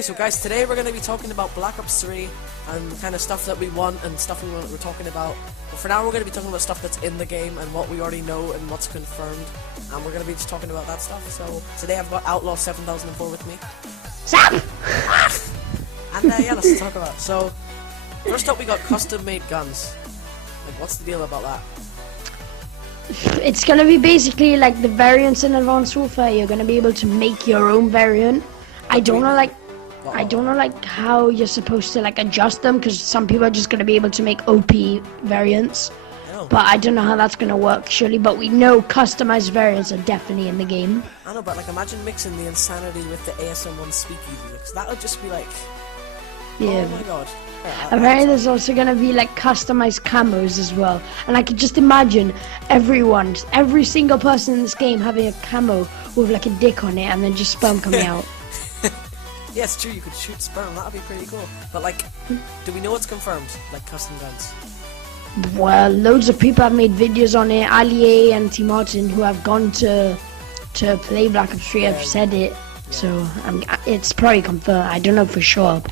Okay, so guys, today we're going to be talking about Black Ops 3 and the kind of stuff that we want and stuff we're talking about. But for now, we're going to be talking about stuff that's in the game and what we already know and what's confirmed. And we're going to be just talking about that stuff. So today I've got Outlaw 7004 with me. Stop! And yeah, let's talk about it. So, first up we got custom-made guns. Like, what's the deal about that? It's gonna be basically like the variants in Advanced Warfare. You're gonna be able to make your own variant. I don't know like how you're supposed to like adjust them, because some people are just gonna be able to make OP variants. But I don't know how that's gonna work, surely. But we know customized variants are definitely in the game. I know, but like imagine mixing the insanity with the ASM1 speakeasy. Because that would just be like, yeah. Oh my god. Apparently there's also gonna be like customized camos as well. And I could just imagine every single person in this game having a camo with like a dick on it and then just sperm coming out. Yeah, it's true, you could shoot sperm, that would be pretty cool. But like, do we know what's confirmed? Like custom guns? Well, loads of people have made videos on it. Ali A and T Martin, who have gone to play Black Ops 3, have said it. Yeah. So it's probably confirmed. I don't know for sure.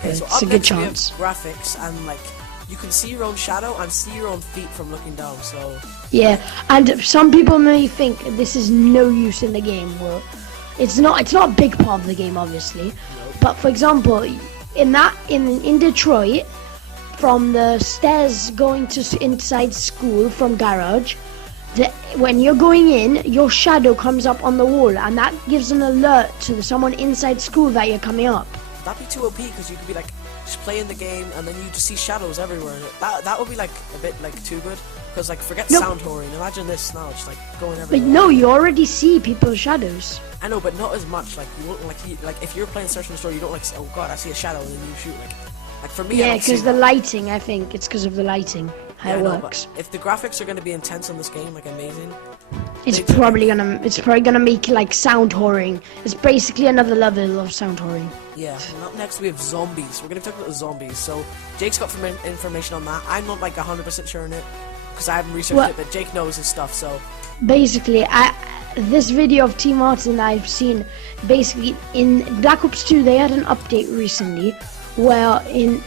Okay, so it's a good chance. We have graphics and like you can see your own shadow and see your own feet from looking down. So yeah, and some people may think this is no use in the game. Well, it's not. It's not a big part of the game, obviously. Nope. But for example, in Detroit, from the stairs going to inside school from garage, when you're going in, your shadow comes up on the wall, and that gives an alert to someone inside school that you're coming up. That'd be too OP, because you could be like just playing the game and then you just see shadows everywhere. That would be like a bit like too good, because like forget sound whoring. Imagine this now, just like going everywhere. But no, you already see people's shadows. I know, but not as much. Like you won't like if you're playing Search and Destroy, you don't like oh god I see a shadow and then you shoot like for me. Yeah, because the lighting. I think it's because of the lighting how it works. If the graphics are going to be intense on this game, like amazing. It's probably gonna make like sound whoring. It's basically another level of sound whoring. Yeah. And up next we have zombies. We're gonna talk about the zombies. So Jake's got some information on that. I'm not like 100% sure on it because I haven't researched it, but Jake knows his stuff. So basically, this video of T Martin I've seen. Basically, in Black Ops 2 they had an update recently, where in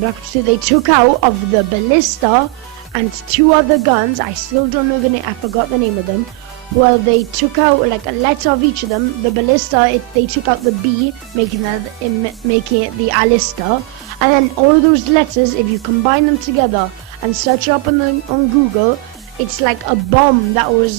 Black Ops 2 they took out of the ballista and two other guns. I still don't know the name. I forgot the name of them. Well, they took out like a letter of each of them. The ballista, they took out the B, making it the Alista. And then all those letters, if you combine them together and search up on Google, it's like a bomb that was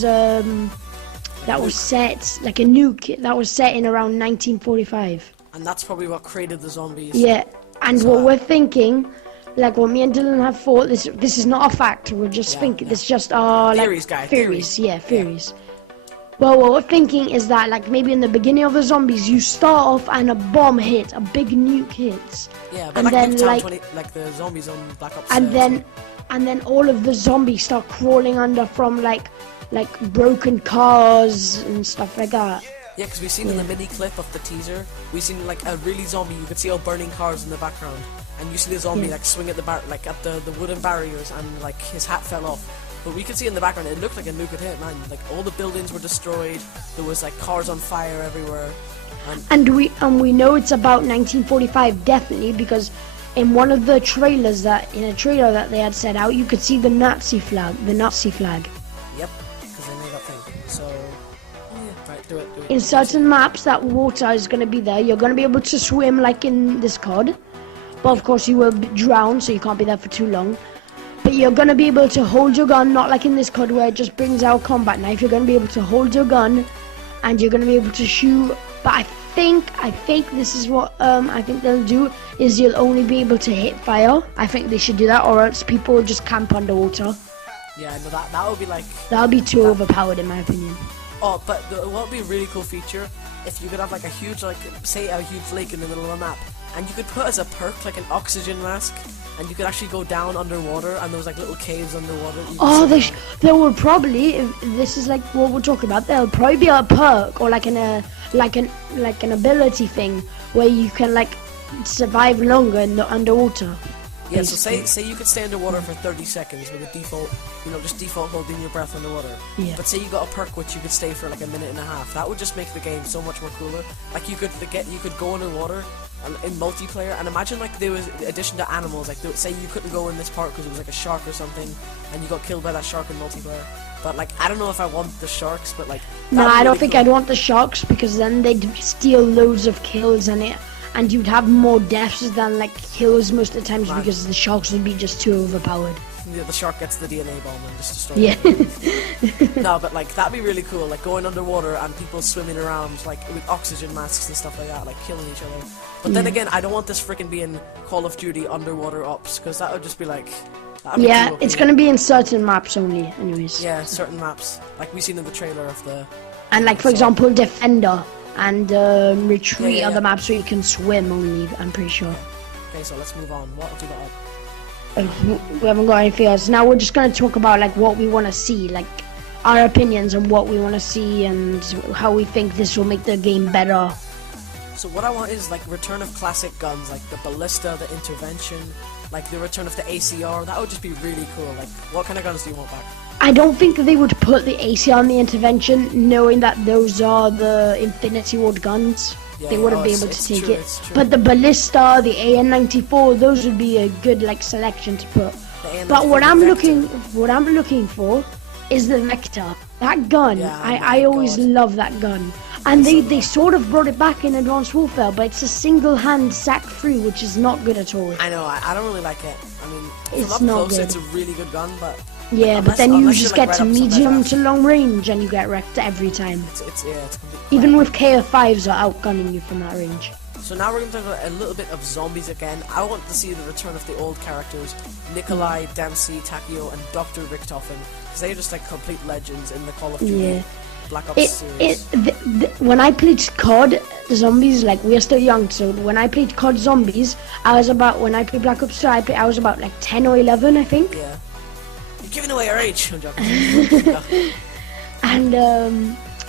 set, like a nuke that was set in around 1945. And that's probably what created the zombies. Yeah, and so what we're thinking. Like what me and Dylan have thought, this is not a fact. We're just thinking. This just theories, guys. Theories. Yeah, theories. Well, what we're thinking is that like maybe in the beginning of the zombies, you start off and a bomb hits, a big nuke hits. Yeah, but and then like the zombies on Black Ops. And then all of the zombies start crawling under from like broken cars and stuff like that. Yeah, because we've seen in the mini clip of the teaser, we've seen like a really zombie. You could see all burning cars in the background. And you see the zombie like swing at the wooden barriers, and like his hat fell off. But we could see in the background it looked like a nuke had hit, man. Like all the buildings were destroyed. There was like cars on fire everywhere. And we know it's about 1945 definitely, because in one of the trailers that they had set out, you could see the Nazi flag. Yep, because they made that thing. So yeah, right, do it. In certain maps, that water is going to be there. You're going to be able to swim like in this COD. But of course you will drown, so you can't be there for too long. But you're going to be able to hold your gun, not like in this COD where it just brings out a combat knife. You're going to be able to hold your gun, and you're going to be able to shoot. But I think this is what I think they'll do, is you'll only be able to hit fire. I think they should do that, or else people will just camp underwater. Yeah, no, that would be like... That would be too overpowered in my opinion. Oh, but what would be a really cool feature, if you could have like a huge, like, say a huge lake in the middle of a map, and you could put as a perk like an oxygen mask, and you could actually go down underwater, and there was like little caves underwater. Oh, there will probably, if this is like what we're talking about, there'll probably be a perk or like an ability thing where you can like survive longer in the underwater. Yeah, so say you could stay underwater for 30 seconds with a default, just default holding your breath underwater. Yeah. But say you got a perk which you could stay for like a minute and a half. That would just make the game so much more cooler. Like you could go underwater in multiplayer, and imagine like there was addition to animals. Like say you couldn't go in this part because it was like a shark or something, and you got killed by that shark in multiplayer. But like I don't know if I want the sharks, but like no, I don't think I'd want the sharks because then they'd steal loads of kills and you'd have more deaths than like kills most of the times because the sharks would be just too overpowered. Yeah, the shark gets the DNA bomb and just destroys it. No, but like that'd be really cool, like going underwater and people swimming around like with oxygen masks and stuff like that, like killing each other. But then again, I don't want this freaking being Call of Duty underwater ops, because that would just be like... Yeah, it's gonna be in certain maps only, anyways. Yeah, certain maps, like we seen in the trailer of the... And like for example, Defender and Retreat are the maps where you can swim only, I'm pretty sure. Okay, so let's move on. What have you got up? We haven't got anything else. Now we're just going to talk about like what we want to see, like our opinions on what we want to see and how we think this will make the game better. So what I want is like return of classic guns, like the ballista, the intervention, like the return of the ACR. That would just be really cool. Like what kind of guns do you want back? I don't think they would put the ACR on the intervention, knowing that those are the Infinity Ward guns. Yeah, they wouldn't be able to take it. But the ballista, the AN-94, those would be a good like selection to put. But what I'm looking for is the Vector. That gun, I always love that gun. And they sort of brought it back in Advanced Warfare, but it's a single hand sack through, which is not good at all. I know, I don't really like it. I mean, it's from up not close, good. it's a really good gun, but yeah, but then you just get to medium to long range and you get wrecked every time. It's even with KF5s are outgunning you from that range. So now we're going to talk about a little bit of zombies again. I want to see the return of the old characters, Nikolai, Dempsey, Takio, and Dr. Richtofen, because they're just like complete legends in the Call of Duty Black Ops series. When I played COD Zombies, like we're still young, so when I played COD Zombies, when I played Black Ops 2, I was about like 10 or 11, I think. Yeah. You're giving away your age. I'm joking. And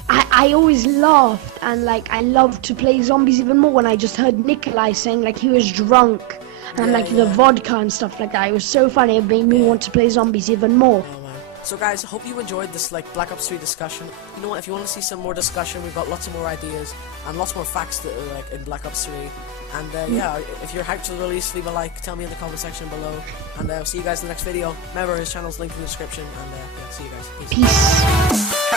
I always laughed, and like I loved to play zombies even more when I just heard Nikolai saying like he was drunk and the vodka and stuff like that. It was so funny. It made me want to play zombies even more. Oh, man. So guys, hope you enjoyed this like Black Ops 3 discussion. You know what? If you want to see some more discussion, we've got lots of more ideas and lots more facts that are like in Black Ops 3. And yeah, if you're hyped for the release, leave a like. Tell me in the comment section below. And I'll see you guys in the next video. Remember, his channel's linked in the description. And yeah, see you guys. Peace. Peace.